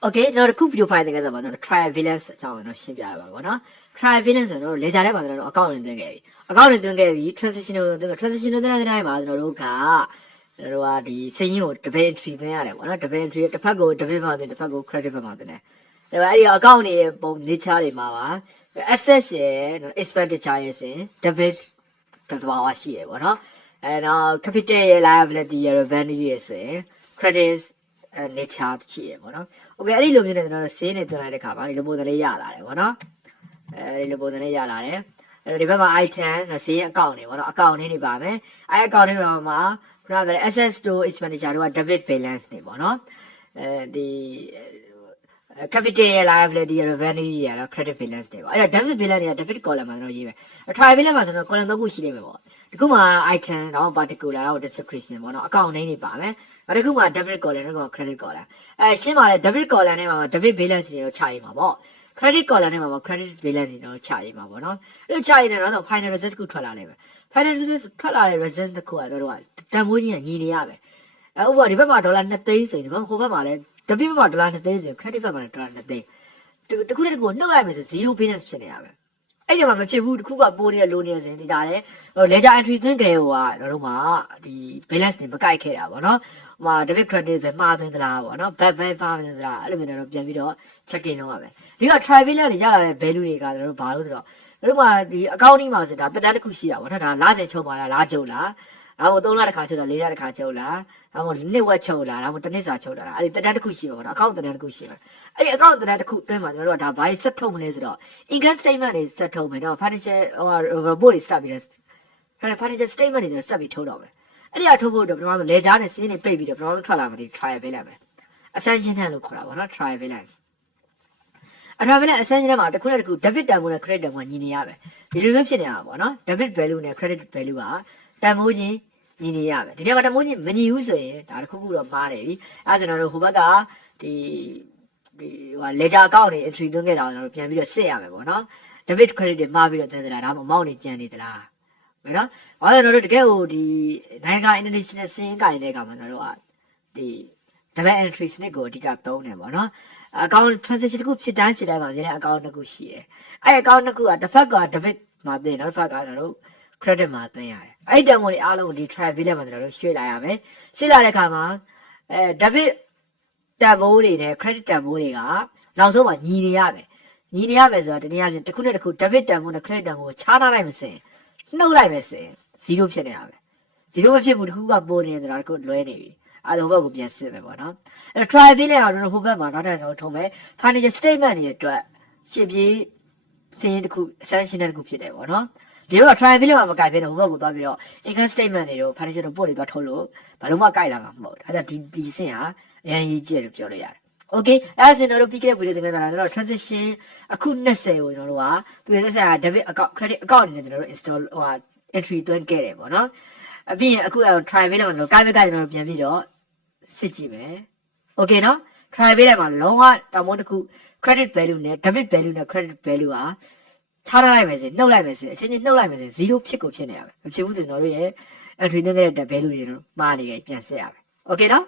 Okay, now the coup you find together about the trivalence sound of Shibia. Trivalence and later about the account in the gay. Account in the gay, transitional time, the senior, the pantry there, one of the pantry at the Pago, the Viva, the Pago credit amount. The area account here, both literally Mawa, the assess expenditure, the bit that's what I see, and capital liability revenue is credits. Nature ရှိရပေါ့နော်။ Okay အဲ့ဒီလိုမျိုးနဲ့ကျွန်တော်တို့ save နဲ့တွန်းလိုက်တဲ့ခါမှာဒီလိုပုံစံလေးရလာတယ်ပေါ့နော်။အဲဒီလိုပုံစံလေးရလာတယ်။ဒီဘက်မှာ item နဲ့ save account တွေပေါ့နော်။ account လေးတွေပါမယ်။အဲ account တွေမှာခုနကပြောတဲ့ access to expenditure တို့က debit balance တွေပေါ့နော်။ဒီ capital liability revenue တွေကတော့ credit balance တွေပေါ့။အဲ့ဒါ debit balance တွေက debit column မှာကျွန်တော်ရေးမယ်။ try balance မှာကျွန်တော် column 3ခုရှိလိမ့်မယ်ပေါ့။ဒီခုမှာ item တော့ particular တော့ description ပေါ့နော်။ account name တွေပါမယ်။ဒါတခုမှ debit column နဲ့ credit column ရှင်းပါတယ် debit column နဲ့မှာ debit balance တွေကိုချရေးမှာပေါ့ credit column နဲ့မှာ credit balance တွေကိုချရေးမှာပေါ့နော်အဲ့လိုချရေးတဲ့တော့ final result တစ်ခုထွက်လာလိမ့်မယ် final result ထွက်လာတဲ့ result တစ်ခုကတော့တန်ဖိုးကြီးကညီနေရမယ်ဥပမာဒီဘက်မှာဒေါ်လာ2သိန်းဆိုရင်ဒီဘက်ဟိုဘက်မှာလည်း debit ဘက်မှာဒေါ်လာ2သိန်းဆိုရင် credit ဘက်မှာလည်းဒေါ်လာ2သိန်းတခုနဲ့တခုနှုတ်လိုက်မယ်ဆို zero balance ဖြစ်နေရမယ်အဲ့ဒီမှာမဖြစ်ဘူးတခုကပိုးနေတဲ့လိုနေတဲ့ဆိုရင်ဒီဒါလေ ledger entry သွင်းကြတယ်ဟိုကတော့မှဒီ balance တွေမကိုက်ခဲ့တာပေါ့နော်ဟို debit credit ပဲမှားသွင်းသလားပေါ့နော် back ပဲမှားသွင်းသလားအဲ့လိုမျိုးတော့ပြန်ပြီးတော့ checking လုပ်ရမယ်ဒီက trivalent တွေရလာတဲ့ value တွေကကျွန်တော်တို့ဘာလို့ဆိုတော့တို့မှာဒီ accounting မှာဆိုတာတက်တန်းတစ်ခုရှိတာပေါ့နော်ဒါလစဉ်ချုပ်ပါလားလားချုပ်လားဒါမှမဟုတ်3လတစ်ခါချုပ်လား4လတစ်ခါချုပ်လားဒါမှမဟုတ်နှစ်ဝက်ချုပ်လားဒါမှမဟုတ်တစ်နှစ်စာချုပ်လားအဲ့ဒီတက်တန်းတစ်ခုရှိပါတော့ account တက်တန်းတစ်ခုရှိပါအဲ့ဒီ account တက်တန်းတစ်ခုအတွင်းမှာကျွန်တော်တို့ကဒါဘာကြီးဆက်ထုတ်မလဲဆိုတော့ income statement တွေဆက်ထုတ်မယ်နော် financial report တွေဆက်ပြီးတော့ financial statement တွေဆက်ပြီးထုတ်တော့မယ်အဲ့ဒီအထုတ်ဖို့တော့ကျွန်တော်တို့လေကြားနဲ့စင်းနေပိတ်ပြီးတော့ကျွန်တော်တို့ထွက်လာမှဒီ trial balance ပဲ ascension လို့ခေါ်တာပေါ့နော် trial balance trial ascension မှာတစ်ခုနဲ့တစ်ခု debit တန်ဖိုးနဲ့ credit တန်ဖိုးညီနေရမယ်ဒီလိုမျိုးဖြစ်နေတာပေါ့နော် debit value နဲ့ credit value ကတန်ဖိုးချင်းညီနေရမယ်ဒီထဲမှာတန်ဖိုးချင်းမညီဘူးဆိုရင်ဒါတစ်ခုခုတော့မှားတယ်ပြီအဲဒါကျွန်တော်တို့ဟိုဘက်ကဒီဟို ledger account တွေ entry သွင်းခဲ့တာကျွန်တော်တို့ပြန်ပြီးတော့စစ်ရမယ်ပေါ့နော် debit credit တွေမှားပြီးတော့သွင်းသလားဒါမှမဟုတ် amount တွေကျန်နေသလားမယ်နော်။ဘာလို့လဲတကယ်ဟိုဒီနိုင်ငံ international စင်းကိုင်းတဲ့ကောင်မှာတို့ကဒီ double entry စနစ်ကိုအဓိကသုံးတယ်ပေါ့နော်။ account transaction တစ်ခုဖြစ်တိုင်းမှာမြင်တဲ့ account တစ်ခုရှိတယ်။အဲ့ account တစ်ခုကတစ်ဖက်က debit မှာသွင်းနောက်တစ်ဖက်ကတို့ credit မှာသွင်းရတယ်။အဲ့ဒီတန်ဖိုးတွေအားလုံးဒီ trial balance မှာတို့ရွှေ့လိုက်ရမယ်။ရွှေ့လာတဲ့အခါမှာdebit တန်ဖိုးတွေနဲ့ credit တန်ဖိုးတွေကနောက်ဆုံးမှာညီနေရမယ်။ညီနေရမယ်ဆိုတော့တနည်းအားဖြင့်တစ်ခုနဲ့တစ်ခု debit တန်ဖိုးနဲ့ credit တန်ဖိုးကိုခြားထားလိုက်မစင်နှုတ်လိုက်မယ်ဆိုရင်0ဖြစ်နေရမယ်0မဖြစ်ဘူးတခုကပိုးနေတယ်ဆိုတာကိုလွဲနေပြီအဲ့လိုဘက်ကိုပြန်စစ်မယ်ပေါ့နော်အဲ့ try ပေးလိုက်တော့ဟိုဘက်မှာနောက်ထပ်ကျွန်တော်ထုံးမယ် financial statement တွေအတွက်ရှင်းပြေးစင်းတစ်ခု essential တစ်ခုဖြစ်တယ်ပေါ့နော်ဒီတော့ try ပေးလိုက်မှာမကြိုက်ဘဲတော့ဟိုဘက်ကိုသွားပြီးတော့ income statement တွေတော့ financial report တွေသွားထုတ်လို့ဘာလို့မှကြိုက်လာမှာမဟုတ်ဘူးအဲ့ဒါဒီစင်းဟာအရင်ကြီးကြည့်ရလို့ပြောလို့ရတယ်Okay အဲ့ဒါဆိုတော့ပြီးခဲ့တဲ့ဗီဒီယိုသင်ခန်းစာကတော့ transaction အခု20ကိုကျွန်တော်တို့ကသူရဲ့ဆက် debit account credit account နဲ့ကျွန်တော်တို့ install ဟို entry သွင်းခဲ့တယ်ပေါ့နော်အပြင်အခု try ပေးလိုက်မှာလို့ကိုင်းမကိုင်းကျွန်တော်တို့ပြန်ပြီးတော့စစ်ကြည့်မယ် Okay နော် try ပေးလိုက်မှာလုံးဝတောင်မတစ်ခု credit value နဲ့ debit value နဲ့ credit value ဟာခြားလိုက်မယ်ဆိုနှုတ်လိုက်မယ်ဆိုအချင်းချင်းနှုတ်လိုက်မယ်ဆို0ဖြစ်ကိုဖြစ်နေရမယ်မဖြစ်ဘူးဆိုကျွန်တော်တို့ရဲ့ entry သွင်းခဲ့တဲ့ value တွေတော့မှားနေကြပြန်စစ်ရမယ် Okay နော်